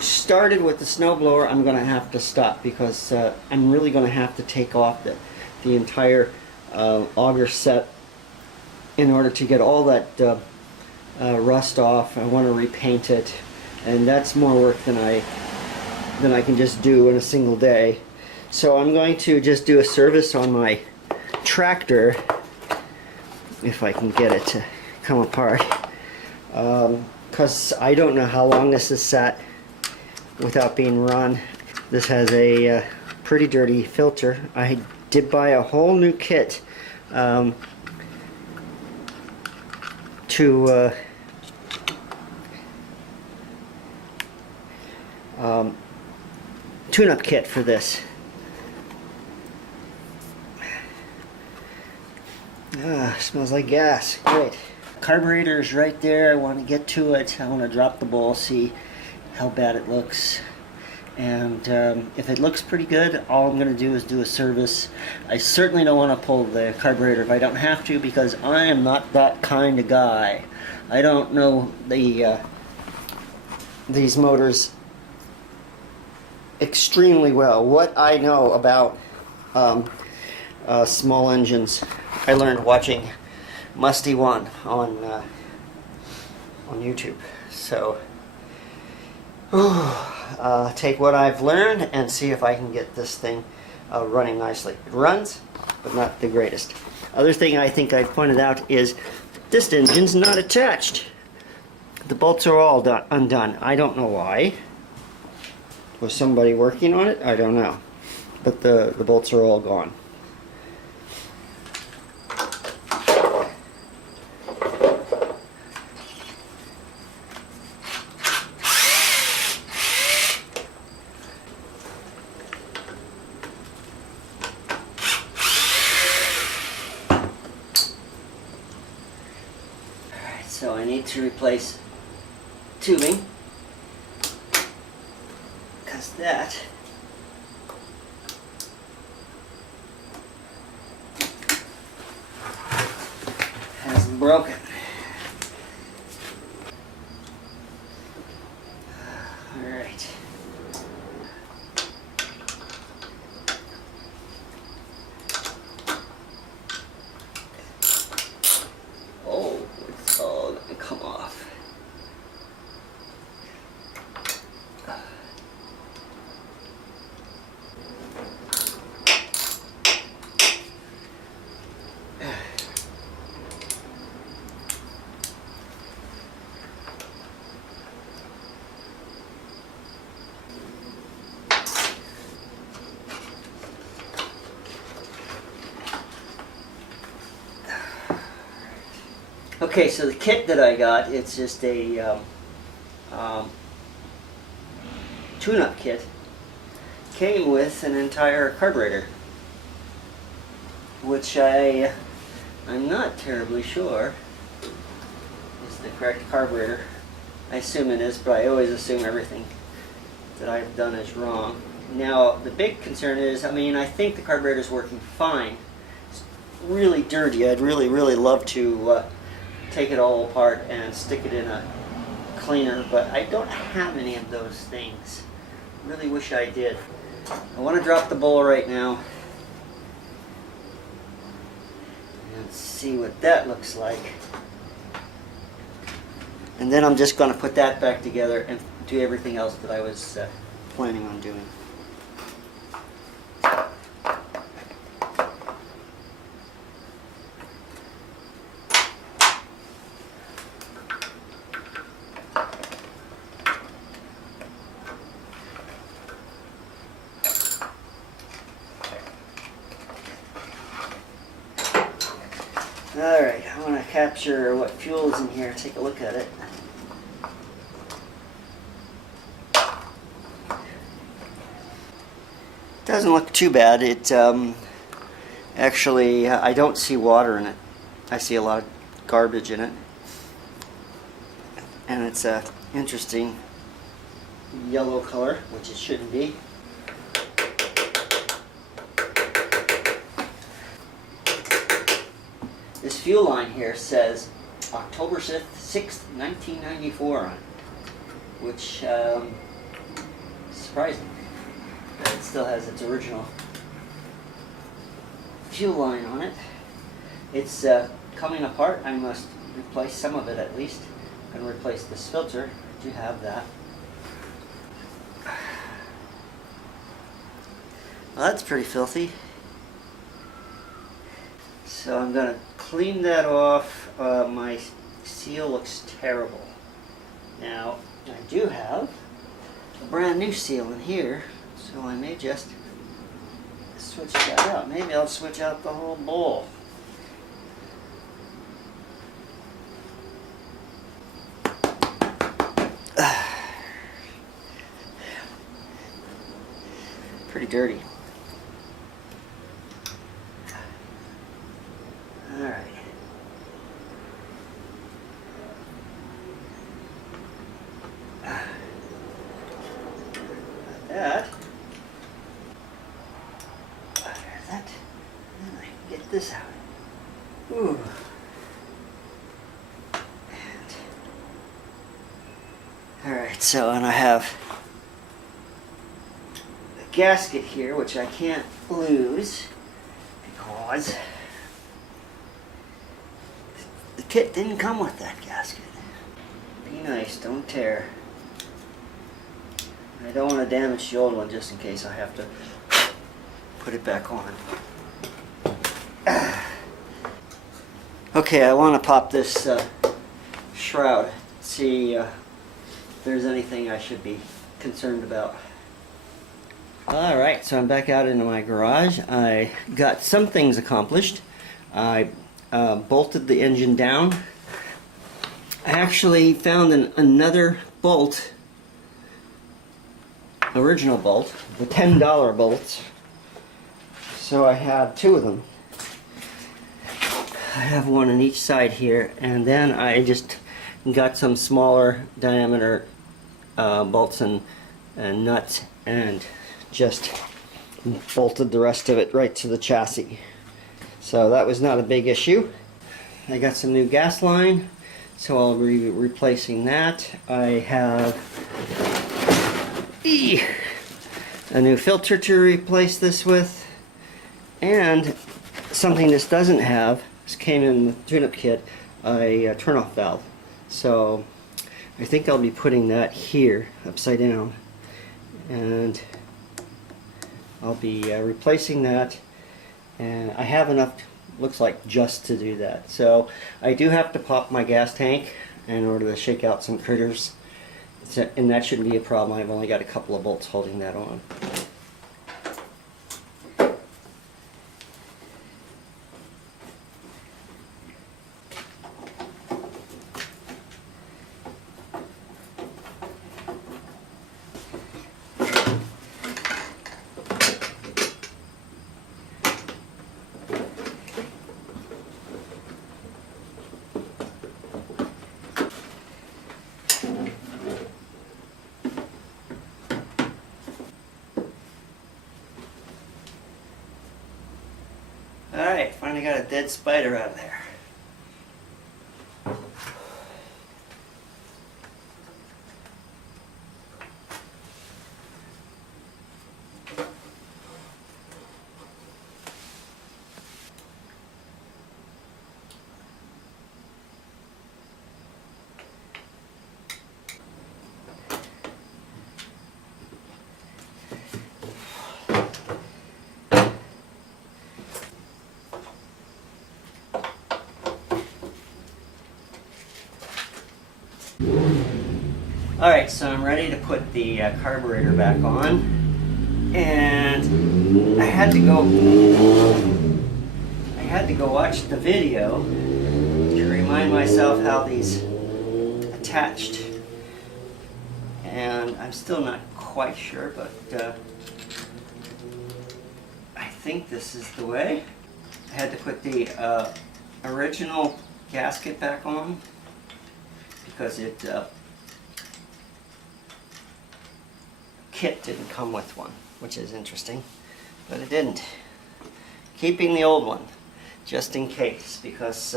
Started with the snowblower, I'm going to have to stop because I'm really going to have to take off the entire auger set in order to get all that rust off. I want to repaint it, and that's more work than I can just do in a single day. So I'm going to just do a service on my tractor, if I can get it to come apart, because I don't know how long this is sat without being run. This has a pretty dirty filter. I did buy a whole new kit tune-up kit for this. Smells like gas. Great. Carburetor is right there. I want to get to it. I want to drop the bowl, see how bad it looks, and if it looks pretty good, all I'm going to do is do a service. I certainly don't want to pull the carburetor if I don't have to, because I am not that kind of guy. I don't know these motors extremely well. What I know about small engines, I learned watching Musty One on YouTube. So take what I've learned and see if I can get this thing running nicely. It runs, but not the greatest. Other thing I think I pointed out is this engine's not attached. The bolts are all undone. I don't know why. Was somebody working on it? I don't know. But the bolts are all gone. So I need to replace tubing, because that has broken. All right. Come off. Okay, so the kit that I got, it's just a tune-up kit. Came with an entire carburetor, which I'm not terribly sure is the correct carburetor. I assume it is, but I always assume everything that I've done is wrong. Now, the big concern is, I think the carburetor is working fine. It's really dirty. I'd really love to take it all apart and stick it in a cleaner, but I don't have any of those things. Really wish I did. I want to drop the bowl right now and see what that looks like. And then I'm just going to put that back together and do everything else that I was planning on doing. Alright, I want to capture what fuel is in here and take a look at it. Doesn't look too bad. It actually, I don't see water in it. I see a lot of garbage in it. and it's a interesting yellow color, which it shouldn't be. This fuel line here says October 6th, 1994 on it, which is surprising that it still has its original fuel line on it. It's coming apart. I must replace some of it at least. I'm going to replace this filter. I do have that. Well, that's pretty filthy. So I'm going to clean that off. My seal looks terrible. Now, I do have a brand new seal in here, so I may just switch that out. Maybe I'll switch out the whole bowl. Pretty dirty. Alright. That. There's that. And I can get this out. Ooh. Alright, so and I have a gasket here which I can't lose because the kit didn't come with that gasket. Be nice, don't tear. I don't want to damage the old one just in case I have to put it back on. Okay, I want to pop this shroud, see if there's anything I should be concerned about. Alright, so I'm back out into my garage. I got some things accomplished. I bolted the engine down. I actually found another bolt, original bolt, the $10 bolts. So I have two of them. I have one on each side here, and then I just got some smaller diameter bolts and nuts and just bolted the rest of it right to the chassis. So that was not a big issue. I got some new gas line, so I'll be replacing that. I have a new filter to replace this with, and something this doesn't have, this came in the tune-up kit, a turn-off valve. So I think I'll be putting that here upside down, and I'll be replacing that, and I have enough, looks like, just to do that. So I do have to pop my gas tank in order to shake out some critters, and that shouldn't be a problem. I've only got a couple of bolts holding that on. Alright, finally got a dead spider out of there. Alright, so I'm ready to put the carburetor back on, and I had to go watch the video to remind myself how these attached, and I'm still not quite sure, but I think this is the way. I had to put the original gasket back on, because it kit didn't come with one, which is interesting, but it didn't. Keeping the old one just in case, because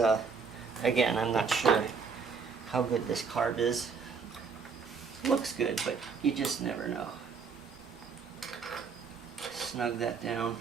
again, I'm not sure how good this carb is. Looks good, but you just never know. Snug that down.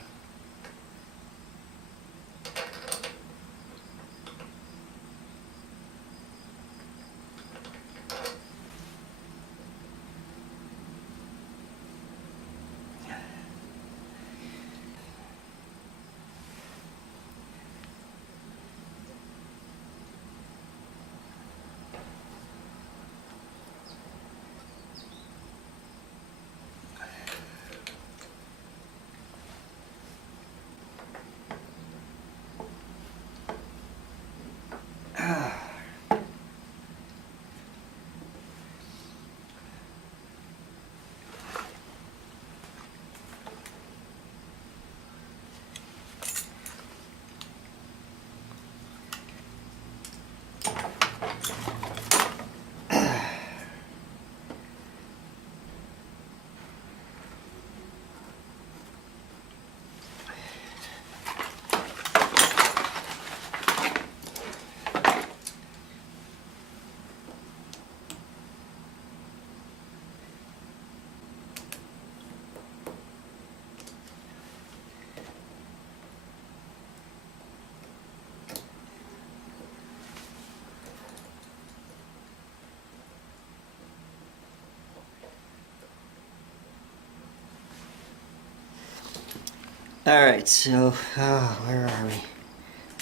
All right, so where are we?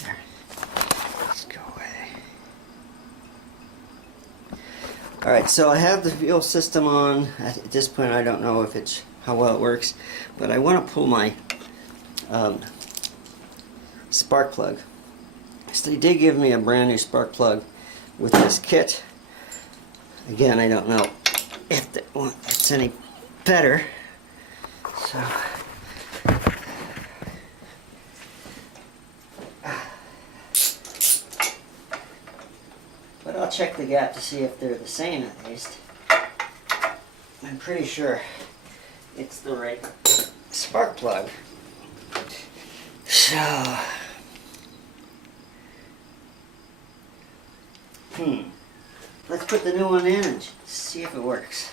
There. Let's go away. All right, so I have the fuel system on. At this point, I don't know if it's how well it works, but I want to pull my spark plug. So they did give me a brand new spark plug with this kit. Again, I don't know if it's any better. So. But I'll check the gap to see if they're the same at least. I'm pretty sure it's the right spark plug. So, let's put the new one in and see if it works.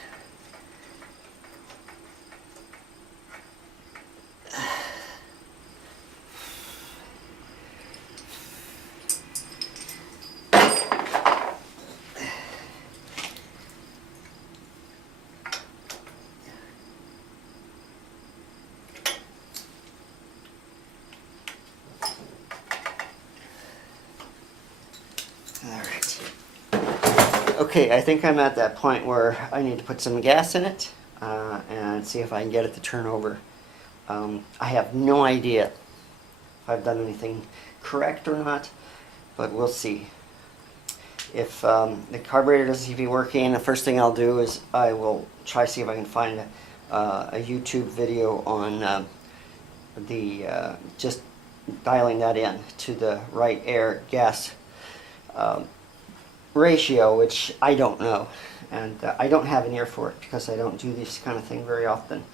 Okay, I think I'm at that point where I need to put some gas in it and see if I can get it to turn over. I have no idea if I've done anything correct or not, but we'll see. If the carburetor doesn't seem to be working, the first thing I'll do is I will try to see if I can find a YouTube video on just dialing that in to the right air gas ratio, which I don't know, and I don't have an ear for it because I don't do this kind of thing very often.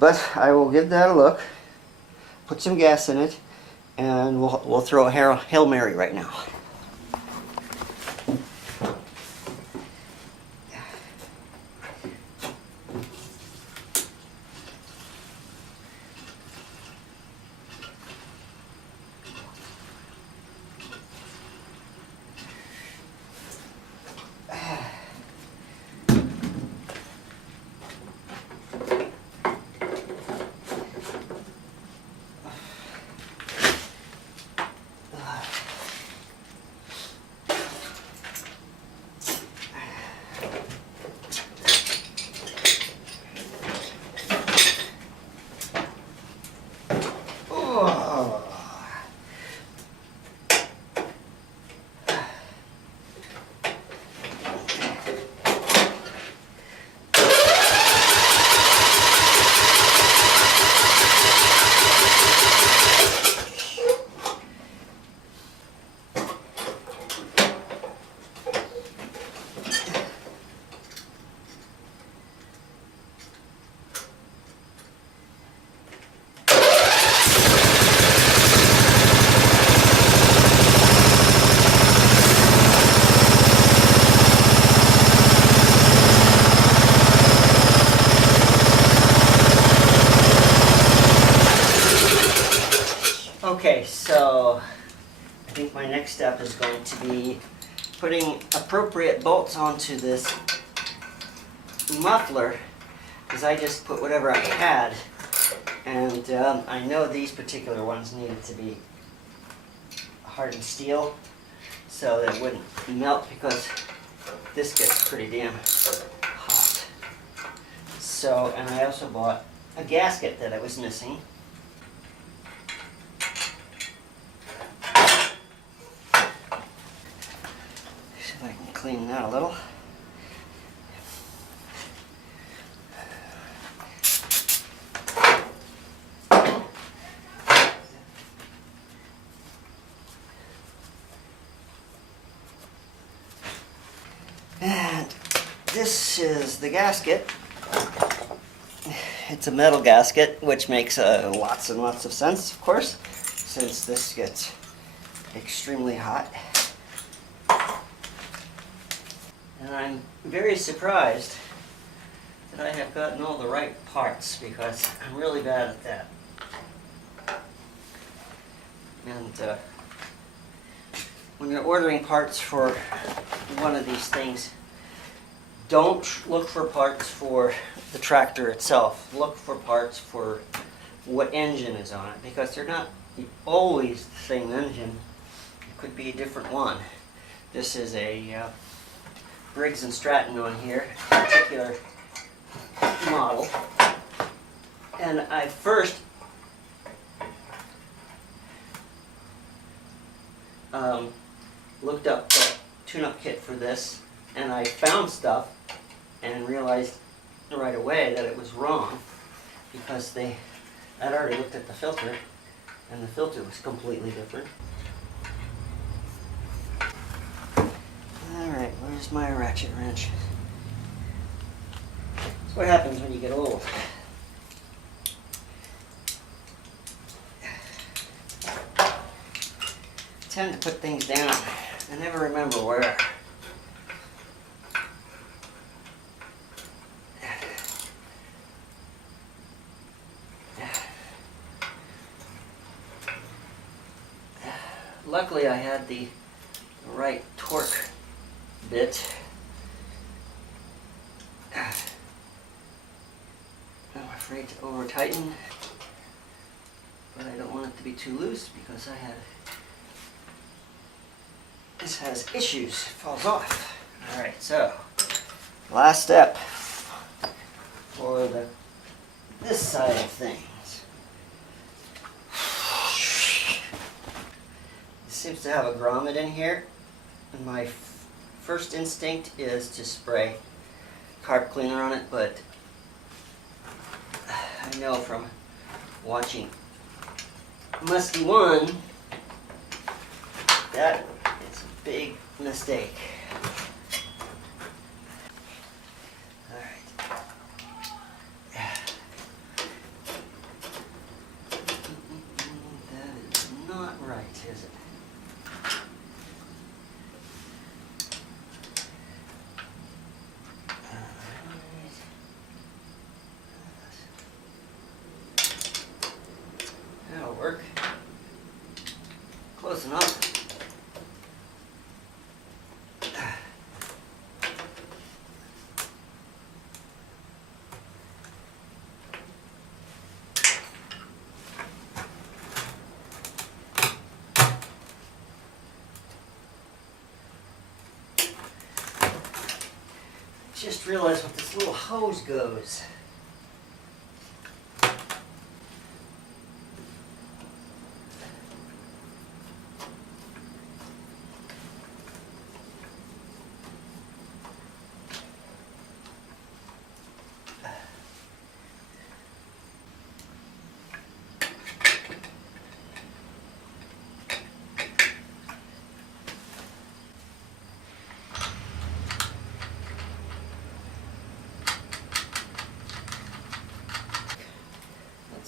But I will give that a look, put some gas in it, and we'll throw a Hail Mary right now. my next step is going to be putting appropriate bolts onto this muffler, because I just put whatever I had, and I know these particular ones needed to be hardened steel so that it wouldn't melt, because this gets pretty damn hot. So, and I also bought a gasket that I was missing. See if I can clean that a little. And this is the gasket. It's a metal gasket, which makes lots and lots of sense, of course, since this gets extremely hot. And I'm very surprised that I have gotten all the right parts, because I'm really bad at that. And when you're ordering parts for one of these things, don't look for parts for the tractor itself. Look for parts for what engine is on it, because they're not always the same engine. It could be a different one. This is a Briggs & Stratton on here, particular model. And I first looked up the tune-up kit for this, and I found stuff and realized right away that it was wrong, because I'd already looked at the filter, and the filter was completely different. Alright, where's my ratchet wrench? That's what happens when you get old. I tend to put things down. I never remember where. Luckily I had the right torque bit. I'm afraid to over tighten, but I don't want it to be too loose, because this has issues, it falls off. Alright, so last step for this side of things. It seems to have a grommet in here, and my first instinct is to spray carb cleaner on it, but I know from watching Muskie One that is a big mistake. Alright. That is not right, is it? That'll work. Close enough. Just realized what this little hose goes.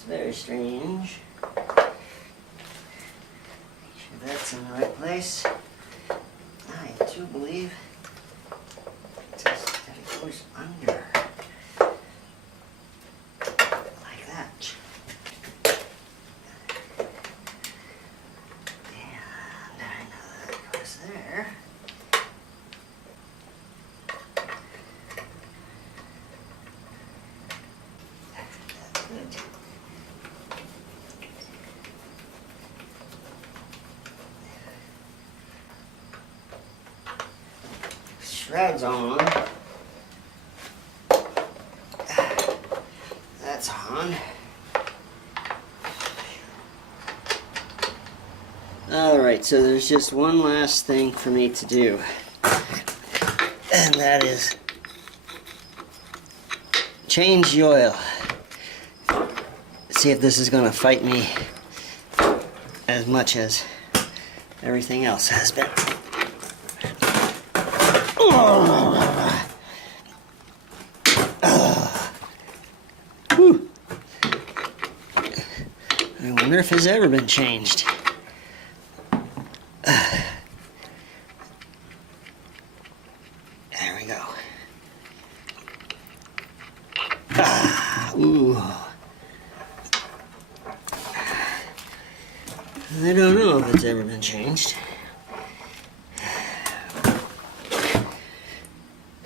Very strange. Make sure that's in the right place. I do believe that it goes under. Like that. And another shroud's on. That's on. Alright, so there's just one last thing for me to do. And that is change the oil. See if this is going to fight me as much as everything else has been. Whew. I wonder if it's ever been changed. There we go. Ooh. I don't know if it's ever been changed.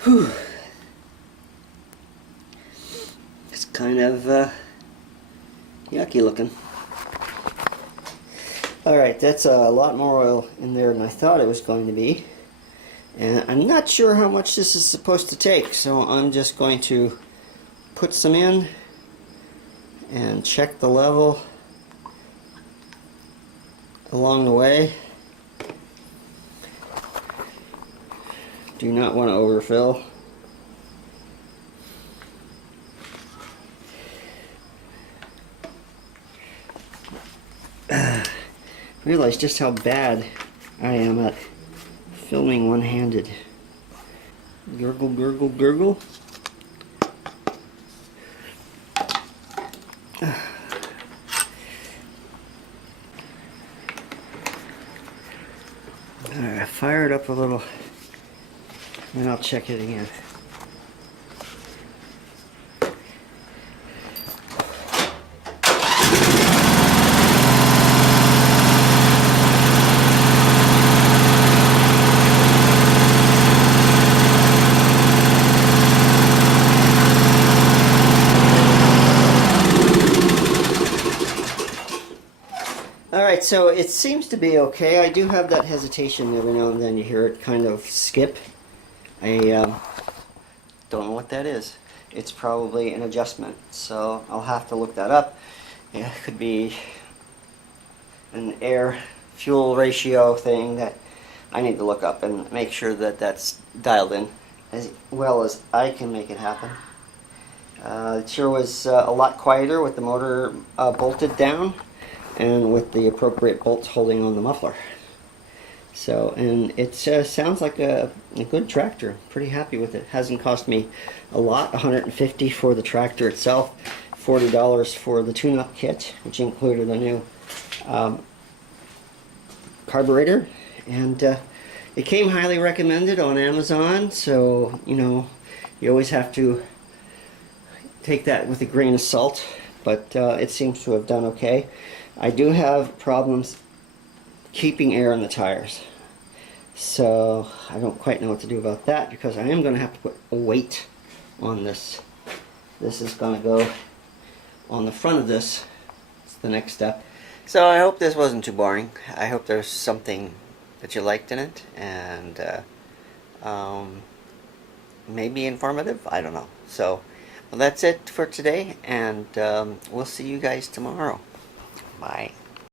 Whew. It's kind of yucky looking. Alright, that's a lot more oil in there than I thought it was going to be. And I'm not sure how much this is supposed to take, so I'm just going to put some in and check the level along the way. Do not want to overfill. Realize just how bad I am at filming one-handed. Gurgle, gurgle, gurgle. Alright, fire it up a little, and I'll check it again. Alright, so it seems to be okay. I do have that hesitation every now and then. You hear it kind of skip. I don't know what that is. It's probably an adjustment, so I'll have to look that up. Yeah, it could be an air-fuel ratio thing that I need to look up and make sure that that's dialed in as well as I can make it happen. It sure was a lot quieter with the motor bolted down and with the appropriate bolts holding on the muffler. So, and it sounds like a good tractor. Pretty happy with it. Hasn't cost me a lot. $150 for the tractor itself, $40 for the tune-up kit, which included a new carburetor, and it came highly recommended on Amazon. So you know, you always have to take that with a grain of salt, but it seems to have done okay. I do have problems keeping air in the tires, so I don't quite know what to do about that, because I am going to have to put a weight on this. This is going to go on the front of this. It's the next step. So I hope this wasn't too boring. I hope there's something that you liked in it, and maybe informative. I don't know. So well, that's it for today, and we'll see you guys tomorrow. Bye.